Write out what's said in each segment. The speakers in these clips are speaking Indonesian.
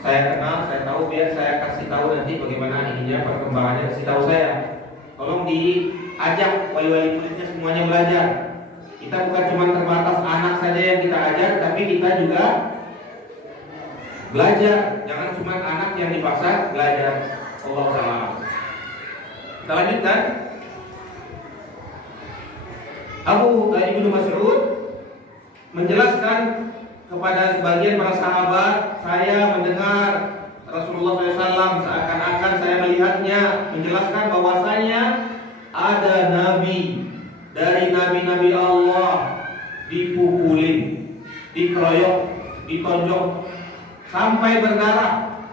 saya kenal, saya tahu, biar saya kasih tahu nanti bagaimana ininya perkembangannya, kasih tahu saya. Tolong diajak wali-wali muridnya semuanya belajar. Kita bukan cuma terbatas anak saja yang kita ajar, tapi kita juga belajar. Jangan cuma anak yang dipaksa belajar. Allah Ta'ala. Kita lanjutkan. Ibnu Mas'ud menjelaskan kepada sebagian para sahabat, saya mendengar Rasulullah SAW seakan-akan saya melihatnya menjelaskan bahwasanya ada nabi dari nabi-nabi Allah dipukulin, dikeroyok, ditonjok sampai berdarah.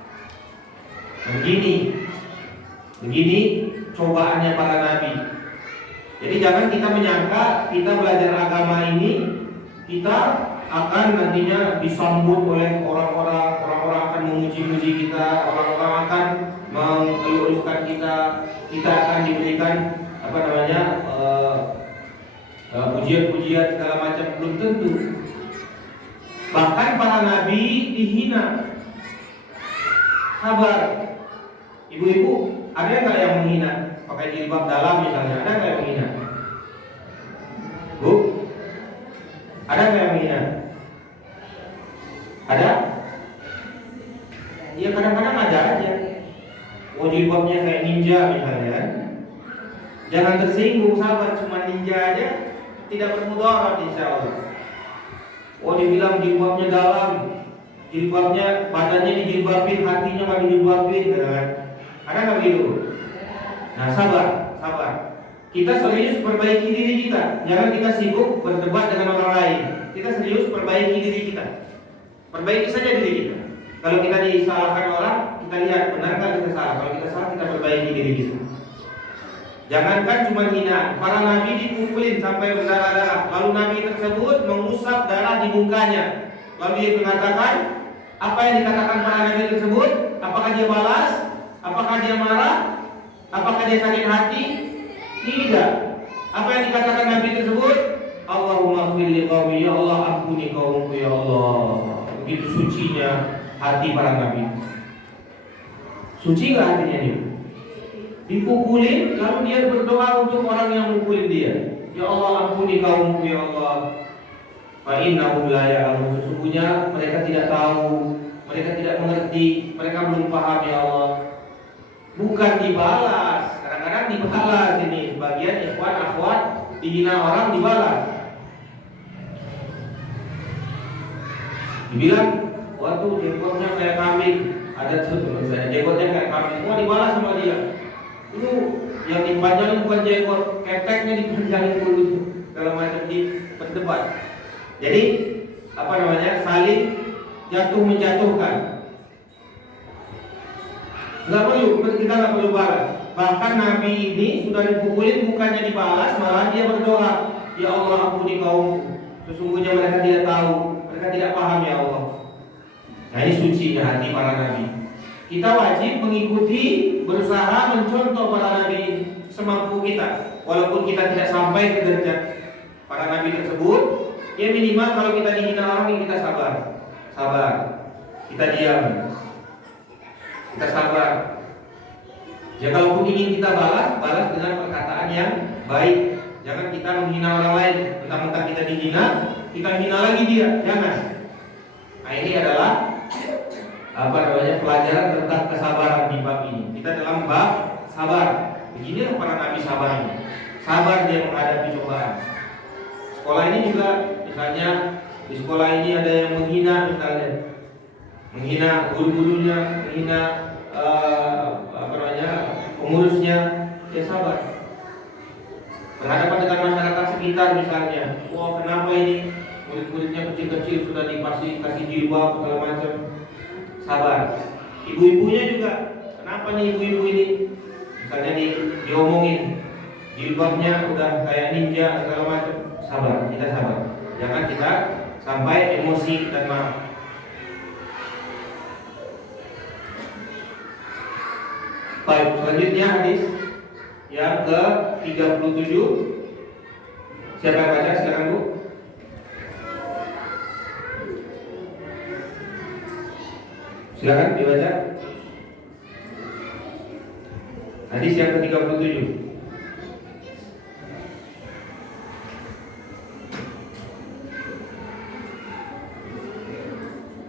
Begini cobaannya para nabi. Jadi jangan kita menyangka kita belajar agama ini kita akan nantinya disambut oleh orang-orang akan memuji-muji kita, orang-orang akan mengeluh-eluhkan kita akan diberikan pujian-pujian segala macam, belum tentu. Bahkan para nabi dihina. Sabar. Ibu-ibu, ada nggak yang menghina? Pakai jilbab dalam misalnya, ada nggak yang menghina? Bu? Ada nggak yang menghina? Ada? Ya kadang-kadang ada aja. Oh jilbabnya kayak ninja misalnya kan? Jangan tersinggung sahabat, cuma ninja aja tidak bermudarat insya Allah. Oh dibilang jilbabnya dalam, jilbabnya badannya dijilbabin, hatinya nggak dijilbabin, kan? Ada nggak begitu? Nah sabar. Kita serius perbaiki diri kita. Jangan kita sibuk berdebat dengan orang lain. Kita serius perbaiki diri kita. Perbaiki saja diri kita. Kalau kita disalahkan orang, kita lihat benar nggak kita salah. Kalau kita salah, kita perbaiki diri kita. Jangankan cuma hina, para nabi dipukulin sampai berdarah-darah. Lalu nabi tersebut mengusap darah di mukanya. Lalu dia mengatakan, apa yang dikatakan para nabi tersebut? Apakah dia balas? Apakah dia marah? Apakah dia sakit hati? Tidak. Apa yang dikatakan nabi tersebut? Allahumma ighfir li qaumi, ya Allah ampuni kaumku ya Allah. Begitu sucinya hati para nabi. Suci nggak hatinya dia? Dipukulin, lalu dia berdoa untuk orang yang mukulin dia. Ya Allah ampuni kaumku ya Allah. Fa innahum la ya'lamun. Sesungguhnya mereka tidak tahu, mereka tidak mengerti, mereka belum paham ya Allah. Bukan dibalas, kadang-kadang dibalas ini. Sebagian ikhwan akhwat dihina orang dibalas. Dibilang, waduh jenggotnya kayak kambing. Ada tuh teman saya, jenggotnya kayak kambing. Wah dibalas sama dia. Itu yang dipanjangin bukan jenggot, keteknya dipanjangin dulu. Kalau macam di berdebat. Jadi saling jatuh menjatuhkan. Kita nggak perlu balas. Bahkan Nabi ini sudah dipukulin, bukannya dibalas, malah dia berdoa, ya Allah ampuni kaumku. Sesungguhnya mereka tidak tahu, mereka tidak paham ya Allah. Nah ini sucinya hati para nabi. Kita wajib mengikuti, berusaha mencontoh para nabi semampu kita. Walaupun kita tidak sampai ke derajat para nabi tersebut, ya minimal kalau kita dihina orang ini kita sabar. Kita diam. Kita sabar. Ya kalaupun ingin kita balas dengan perkataan yang baik. Jangan kita menghina orang lain, mentang-mentang kita dihina, kita hina lagi dia. Jangan. Nah ini adalah pelajaran tentang kesabaran di bab ini. Kita dalam bab sabar. Beginilah para nabi sabarnya. Sabar dia menghadapi cobaan. Sekolah ini juga, misalnya di sekolah ini ada yang menghina, misalnya menghina guru-gurunya, menghina pengurusnya, ya sabar. Berhadapan dengan masyarakat sekitar misalnya, wah kenapa ini murid-muridnya kecil-kecil sudah kasih jilbab segala macam, sabar. Ibu-ibunya juga, kenapa nih ibu-ibu ini, misalnya diomongin jilbabnya udah kayak ninja segala macam, sabar. Kita sabar. Jangan kita sampai emosi dan marah. Baik, selanjutnya hadis yang ke-37. Siapa yang baca sekarang, Bu? Silakan dibaca. Hadis yang ke-37.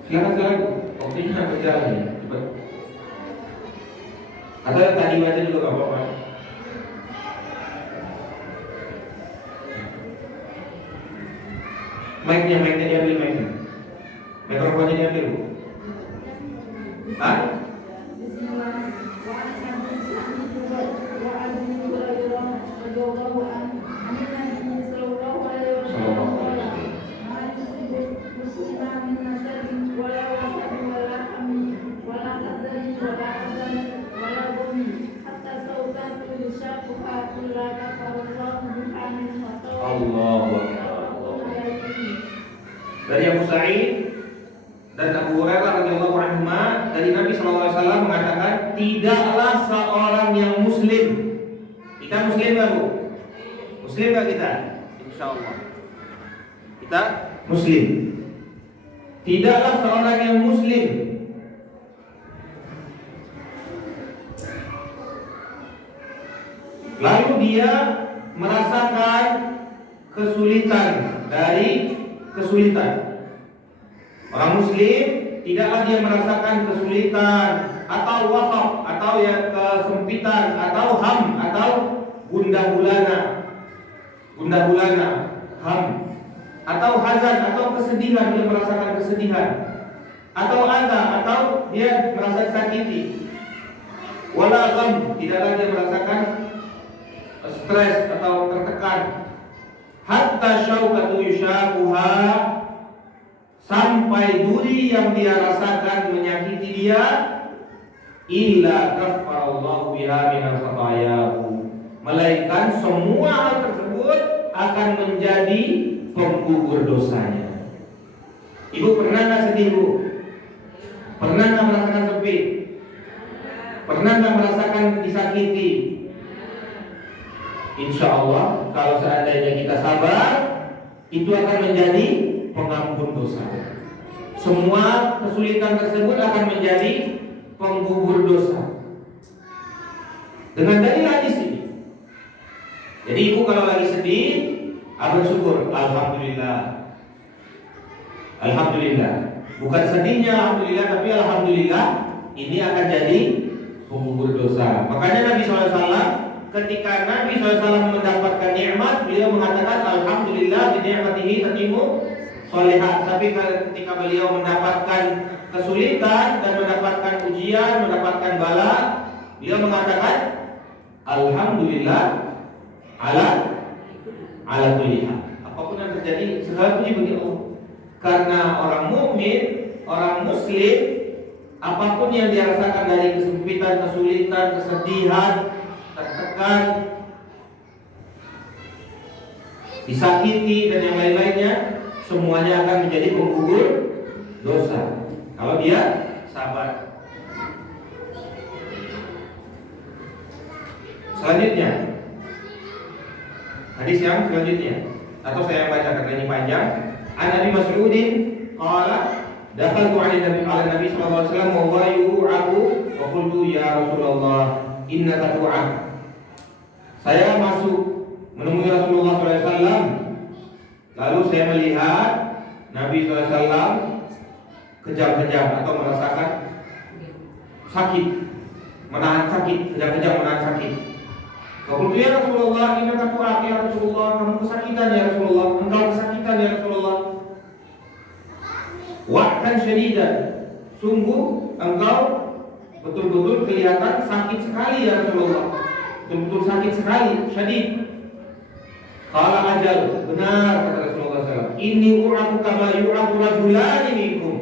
Silakan. Waktunya berjalan ya. Cepat. Atau yang tadi baca juga gak apa-apa. Mic-nya diambil mic-nya. Mikrofonnya diambil. Hah? Dari Abu Sa'id dan Abu Hurairah radhiyallahu anhuma dari Nabi sallallahu alaihi wasallam mengatakan, tidaklah seorang yang muslim. Kita muslim enggak, Bu? Muslim enggak kita? Insyaallah. Kita muslim. Tidaklah seorang yang muslim lalu dia merasakan kesulitan dari kesulitan. Orang muslim tidaklah dia merasakan kesulitan atau wasaf atau ya kesempitan atau ham atau gundah gulana ham atau hazan atau kesedihan, dia merasakan kesedihan atau anda atau dia merasa sakiti. Wala gham, tidaklah dia merasakan stres atau tertekan. Hatta syaukatu yushaquha, sampai duri yang dia rasakan menyakiti dia, illa kaffarallahu biha minal khatayahu, melainkan semua hal tersebut akan menjadi penggugur dosanya. Ibu pernah nggak sedih, Bu? Pernah nggak merasakan sempit? Pernah nggak merasakan disakiti? Insya Allah kalau seandainya kita sabar, itu akan menjadi pengampun dosa. Semua kesulitan tersebut akan menjadi penggugur dosa. Dengan dalil hadis ini. Jadi ibu kalau lagi sedih, bersyukur, alhamdulillah. Alhamdulillah. Bukan sedihnya alhamdulillah, tapi alhamdulillah ini akan jadi penggugur dosa. Makanya Nabi SAW, ketika Nabi SAW mendapatkan nikmat, beliau mengatakan alhamdulillah bi ni'matihi tatimmu sholihat. Tapi ketika beliau mendapatkan kesulitan dan mendapatkan ujian, mendapatkan bala, beliau mengatakan alhamdulillah ala kulli hal. Apapun yang terjadi, segala puji bagi Allah. Karena orang mukmin, orang muslim, apapun yang dia rasakan dari kesempitan, kesulitan, kesedihan, tertekan, disakiti dan yang lain-lainnya, semuanya akan menjadi penggugur dosa kalau dia sabar. Selanjutnya, hadis yang selanjutnya, atau saya baca karena ini panjang. An Abi Mas'udin qala dakhaltu 'ala Nabi sallallahu alaihi wasallam wa huwa yu'abu wa qultu ya Rasulullah innaka tu'ab. Saya masuk menemui Rasulullah SAW. Lalu saya melihat Nabi SAW kejam-kejam atau merasakan sakit, menahan sakit, kejam-kejam menahan sakit. Kemudian ya Rasulullah, innaka tu'ab ya Rasulullah, kamu kesakitan ya Rasulullah, engkau kesakitan ya Rasulullah. Wa'kan syadidan, sungguh engkau betul-betul kelihatan sakit sekali ya Rasulullah. Betul-betul sakit sekali, syadid. Qala ajal, benar kata Rasulullah SAW. Inni u'abu kama yu'abu rajulani minkum.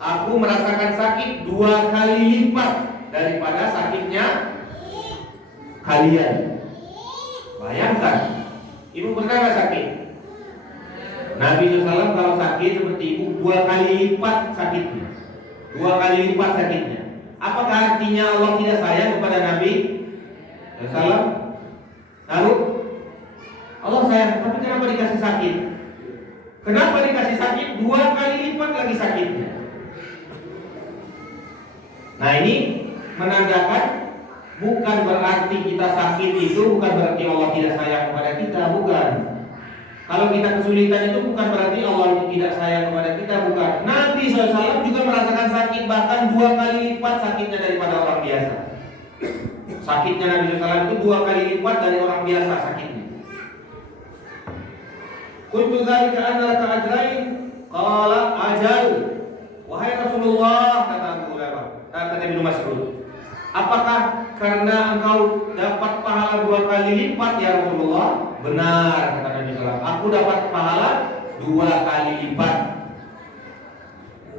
Aku merasakan sakit 2 kali lipat daripada sakitnya kalian. Bayangkan, ibu pernah nggak sakit? Nabi SAW kalau sakit seperti ibu 2 kali lipat sakitnya. 2 kali lipat sakitnya. Apakah artinya Allah tidak sayang kepada Nabi SAW? Lalu Allah sayang, tapi kenapa dikasih sakit? Kenapa dikasih sakit 2 kali lipat lagi sakitnya? Nah ini menandakan bukan berarti kita sakit itu bukan berarti Allah tidak sayang kepada kita, bukan. Kalau kita kesulitan itu bukan berarti Allah itu tidak sayang kepada kita, bukan. Nabi SAW juga merasakan sakit bahkan 2 kali lipat sakitnya daripada orang biasa. Sakitnya Nabi SAW itu 2 kali lipat dari orang biasa sakitnya. Kuntu dzalika annaka ajrain qala ajal. Wahai Rasulullah, kata Abu Hurairah, kata Ibnu Mas'ud, apakah karena engkau dapat pahala 2 kali lipat ya Rasulullah? Benar, kata Nabi SAW, aku dapat pahala 2 kali lipat.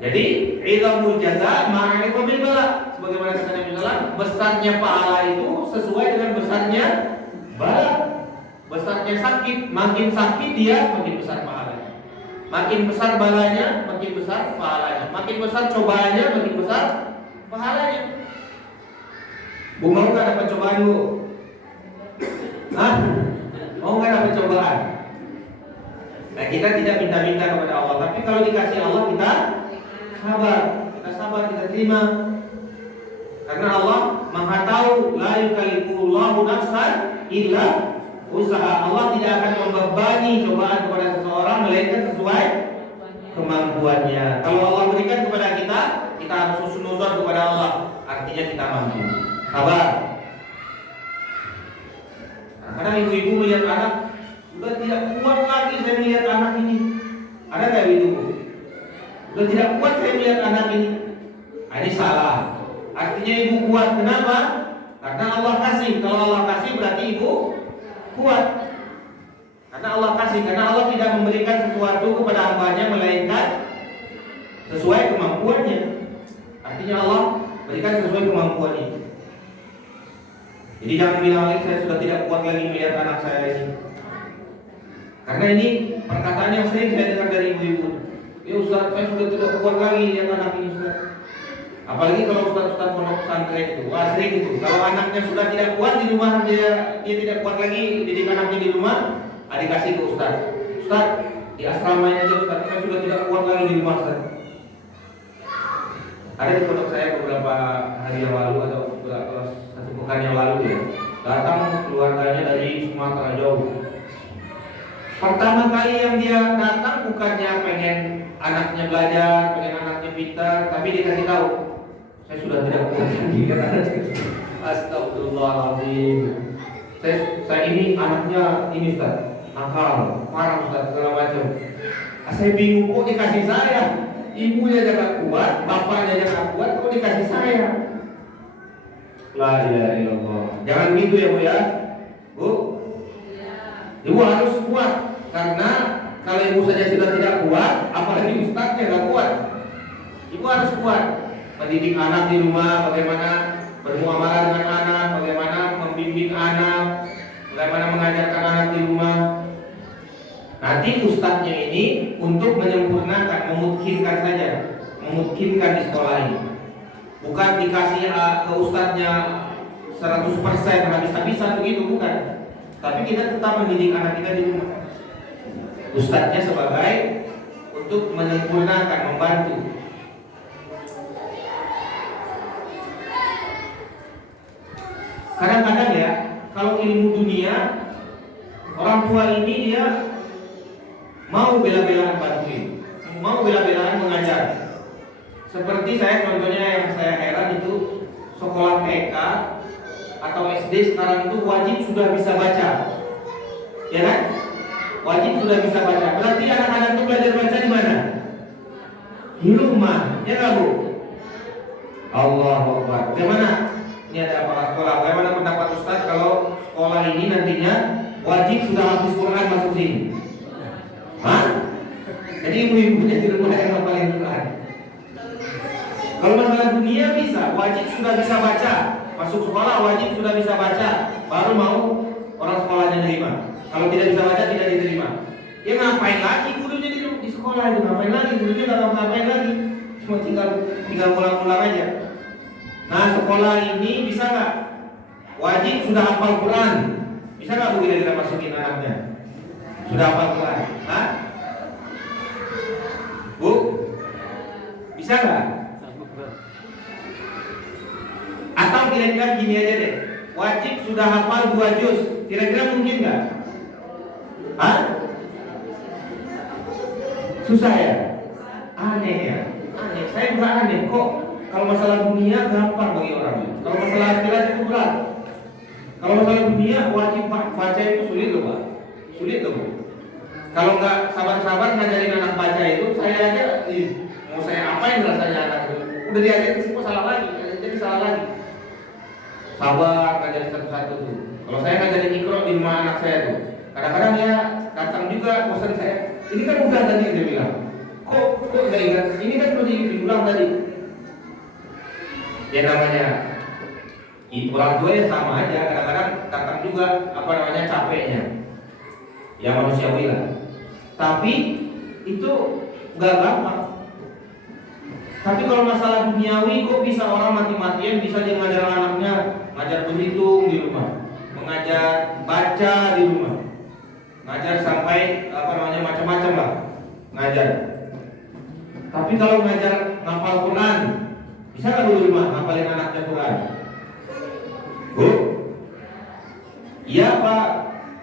Jadi izamul jaza ma'ani bil bala. Sebagaimana kata Nabi SAW, besarnya pahala itu sesuai dengan besarnya bala. Besarnya sakit, makin sakit dia makin besar pahalanya. Makin besar balanya, makin besar pahalanya. Makin besar cobaannya, makin besar pahalanya. Bu, mau nggak dapat cobaan bu? Hah? Mau nggak dapat cobaan? Nah kita tidak minta-minta kepada Allah, tapi kalau dikasih Allah kita sabar, kita terima. Karena Allah Maha tahu, la yukallifullahu nafsan illa usaha. Allah tidak akan membebani cobaan kepada seseorang melainkan sesuai kemampuannya. Kalau Allah berikan kepada kita harus husnuzon kepada Allah. Artinya kita mampu. Sabar. Nah, kadang ibu-ibu melihat anak sudah tidak kuat lagi saya melihat anak ini. Ada nggak ibu? Sudah tidak kuat saya melihat anak ini. Nah, ini salah. Artinya ibu kuat. Kenapa? Karena Allah kasih. Kalau Allah kasih berarti ibu kuat. Karena Allah kasih. Karena Allah tidak memberikan sesuatu kepada hambanya melainkan sesuai kemampuannya. Artinya Allah berikan sesuai kemampuannya. Jadi jangan bilang lagi saya sudah tidak kuat lagi melihat anak saya ini. Karena ini perkataan yang sering saya dengar dari ibu-ibu. Ya Ustaz, saya sudah tidak kuat lagi lihat anak ini Ustaz. Apalagi kalau Ustaz-Ustaz pondok pesantren itu, wah sering itu. Kalau anaknya sudah tidak kuat di rumah, dia tidak kuat lagi didik anaknya di rumah, dikasih ke Ustaz. Ustaz, di asramanya aja Ustaz, saya sudah tidak kuat lagi di rumah Ustaz. Ada di pondok saya beberapa hari yang lalu atau beberapa 1 pekan yang lalu ya, datang keluarganya dari Sumatera jauh. Pertama kali yang dia datang bukannya pengen anaknya belajar, pengen anaknya pintar, tapi dia kasih tahu, saya sudah tidak kuat lagi. Astagfirullahaladzim. Saya ini anaknya ini Ustaz, nakal, marah Ustaz, segala macam. Saya bingung kok dikasih saya. Ibunya jangan kuat, bapaknya jangan kuat, kok dikasih saya. La ilaha illallah. Jangan gitu ya Bu ya. Bu, ibu harus kuat. Karena kalau ibu saja sudah tidak kuat, apalagi ustadznya nggak kuat. Ibu harus kuat. Mendidik anak di rumah, bagaimana bermuamalah dengan anak, bagaimana membimbing anak, bagaimana mengajarkan anak di rumah. Nanti ustadznya ini untuk menyempurnakan, memungkinkan saja, memungkinkan di sekolah ini. Bukan dikasih ke ustadznya 100% habis-habisan begitu, bukan. Tapi kita tetap mendidik anak kita di rumah. Ustadznya sebagai untuk menyempurnakan, membantu. Kadang-kadang ya, kalau ilmu dunia, orang tua ini dia mau bela-belaan bantuin, mau bela-belaan mengajar. Seperti saya contohnya yang saya heran itu sekolah TK atau SD sekarang itu wajib sudah bisa baca, ya kan? Wajib sudah bisa baca. Berarti anak-anak itu belajar baca di mana? Di rumah, ya nggak Bu? Allahu Akbar. Bagaimana? Ini ada apa sekolah? Bagaimana pendapat Ustaz kalau sekolah ini nantinya wajib sudah hafis Quran masuk sini? Hah? Jadi ibu-ibunya di rumah yang hafalin Quran. Kalau masalah dunia bisa, wajib sudah bisa baca. Masuk sekolah wajib sudah bisa baca, baru mau orang sekolahnya nerima. Kalau tidak bisa baca tidak diterima. Ya ngapain lagi gurunya di sekolah itu? Ngapain lagi gurunya? Nggak ngapain lagi? Cuma tinggal pulang-pulang aja. Nah sekolah ini bisa nggak? Wajib sudah hafal Quran. Bisa nggak Bu kita masukin anaknya? Sudah hafal Quran? Hah? Bu? Bisa nggak? kira-kira gini aja deh. Wajib sudah hafal 2 juz. Kira-kira mungkin nggak? Hah? Susah ya? Aneh ya? Aneh. Saya juga aneh kok. Kalau masalah dunia gampang bagi orang. Kalau masalah akhirat itu berat. Kalau masalah dunia wajib baca itu sulit loh Pak. Sulit loh. Kalau nggak sabar-sabar ngajarin anak baca itu, saya aja mau saya apain rasanya anak itu. Udah diajarin semua salah lagi, jadi salah lagi. Sabar ngajarin satu-satu tuh. Kalau saya ngajarin Iqra di rumah anak saya tuh, kadang-kadang ya datang juga bosan saya. Ini kan udah tadi dia bilang. Kok nggak ingat? Ini kan udah diulang tadi. Ya namanya orang tua ya sama aja. Kadang-kadang datang juga capeknya. Ya manusiawi lah. Tapi itu nggak gampang. Tapi kalau masalah duniawi kok bisa orang mati-matian bisa dia ngajar anaknya, ngajar berhitung di rumah, mengajar baca di rumah, ngajar sampai macam-macam lah, ngajar. Tapi kalau ngajar ngapal Quran, bisa nggak dulu di rumah ngapalin anaknya Quran? Bu? Iya Pak,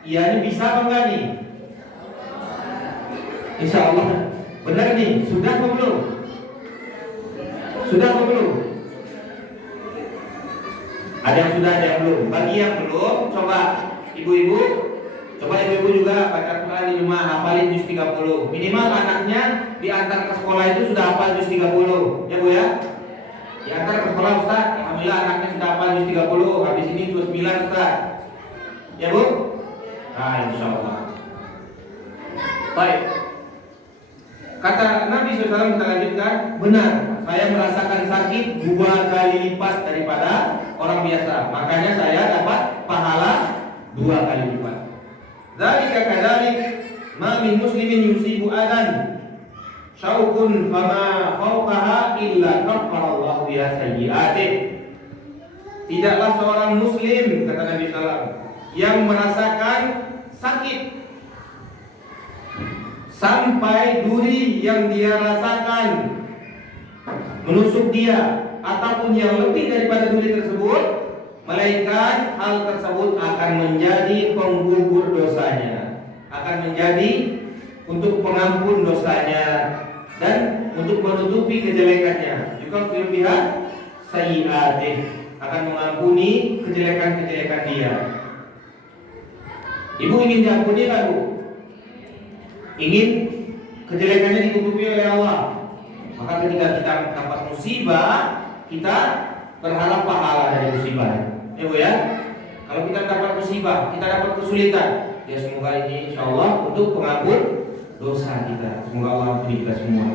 iya ini bisa apa enggak nih? Insya Allah. Benar nih, sudah apa belum? Sudah apa belum? Ada yang sudah, ada yang belum. Bagi yang belum, coba ibu-ibu juga baca Quran di rumah, hafalin juz 30. Minimal anaknya diantar ke sekolah itu sudah hafal juz 30. Ya Bu ya? Diantar ke sekolah Ustaz, alhamdulillah anaknya sudah hafal juz 30. Habis ini juz 9 Ustaz. Ya Bu? Nah, insyaallah. Baik. Kata Nabi SAW, kita lanjutkan, benar, saya merasakan sakit 2 kali lipat daripada orang biasa. Makanya saya dapat pahala 2 kali lipat. Dzalika kadzalik ma min muslimin yusibu adan syauqun fama fawqaha illa kaffarallahu biha sayyi'atih. Tidaklah seorang muslim, kata Nabi SAW, yang merasakan sakit sampai duri yang dia rasakan menusuk dia ataupun yang lebih daripada duri tersebut, melainkan hal tersebut akan menjadi penggugur dosanya, akan menjadi untuk pengampun dosanya dan untuk menutupi kejelekannya. Juga firbiha sayyi'atih, akan mengampuni kejelekan-kejelekan dia. Ibu ingin diampuni kan Bu? Ingin kejelekannya ditutupi oleh Allah. Maka ketika kita dapat musibah, kita berharap pahala dari musibah. Ya Bu ya. Kalau kita dapat musibah, kita dapat kesulitan, ya semoga ini insyaallah untuk pengampun dosa kita. Semoga Allah ampuni kita semua.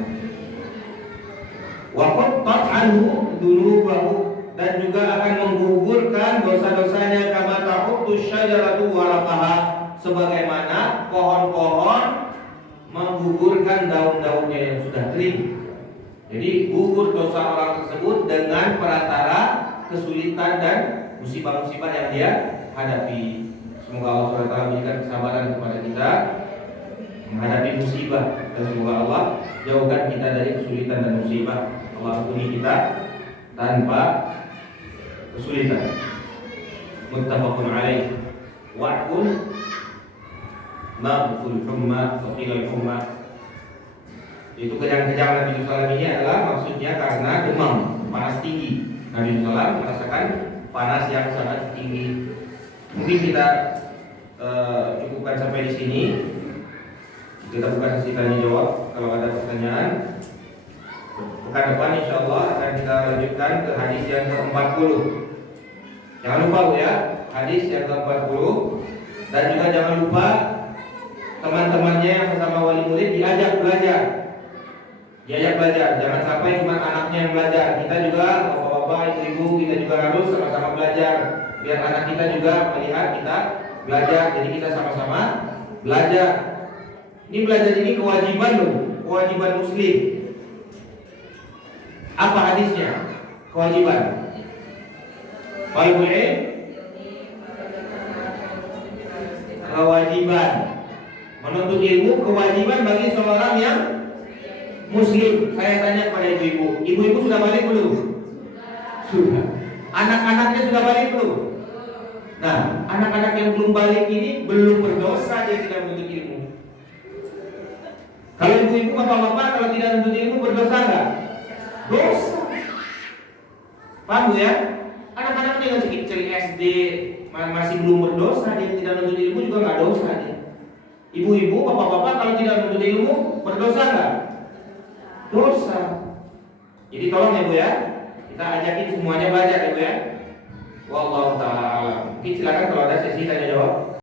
Wa qattat anhu dunubahu, dan juga akan menggugurkan dosa-dosanya kama taqutu syajaratu waraqaha, sebagaimana pohon-pohon menggugurkan daun-daunnya yang sudah kering. Jadi gugur dosa orang tersebut dengan perantara kesulitan dan musibah-musibah yang dia hadapi. Semoga Allah SWT berikan kesabaran kepada kita menghadapi musibah, dan semoga Allah jauhkan kita dari kesulitan dan musibah. Allah ampuni kita tanpa kesulitan. Muttafaqun alaih. Wa'kun ma'kul humma wa qila humma. Itu kejang-kejang Nabi SAW ini adalah maksudnya karena demam, panas tinggi. Nabi SAW merasakan panas yang sangat tinggi. Mungkin kita cukupkan sampai di sini. Kita buka sesi tanya jawab. Kalau ada pertanyaan, pekan depan insyaallah akan kita lanjutkan ke hadis yang ke-40. Jangan lupa Bu ya, hadis yang ke-40. Dan juga jangan lupa teman-temannya yang bersama wali murid diajak belajar. Jangan sampai cuma anaknya yang belajar. Kita juga, bapak-bapak, ibu-ibu, kita juga harus sama-sama belajar. Biar anak kita juga melihat kita belajar. Jadi kita sama-sama belajar. Ini belajar ini kewajiban loh, kewajiban muslim. Apa hadisnya? Kewajiban. Baik, kewajiban. Menuntut ilmu kewajiban bagi seorang yang muslim. Saya tanya kepada ibu-ibu, ibu-ibu sudah balik belum? Sudah. Anak-anaknya sudah balik belum? Nah, anak-anak yang belum balik ini belum berdosa, dia tidak menuntut ilmu. Kalau ibu-ibu, bapak-bapak kalau tidak menuntut ilmu berdosa nggak? Dosa. Paham ya? Anak-anak yang masih kecil SD masih belum berdosa, dia tidak menuntut ilmu juga nggak dosa dia. Ibu-ibu, bapak-bapak kalau tidak menuntut ilmu berdosa nggak? Dosa. Jadi tolong ya Bu ya, kita ajakin semuanya belajar ya Bu ya. Wallahu ta'ala alam. Mungkin silakan kalau ada sesi tanya jawab.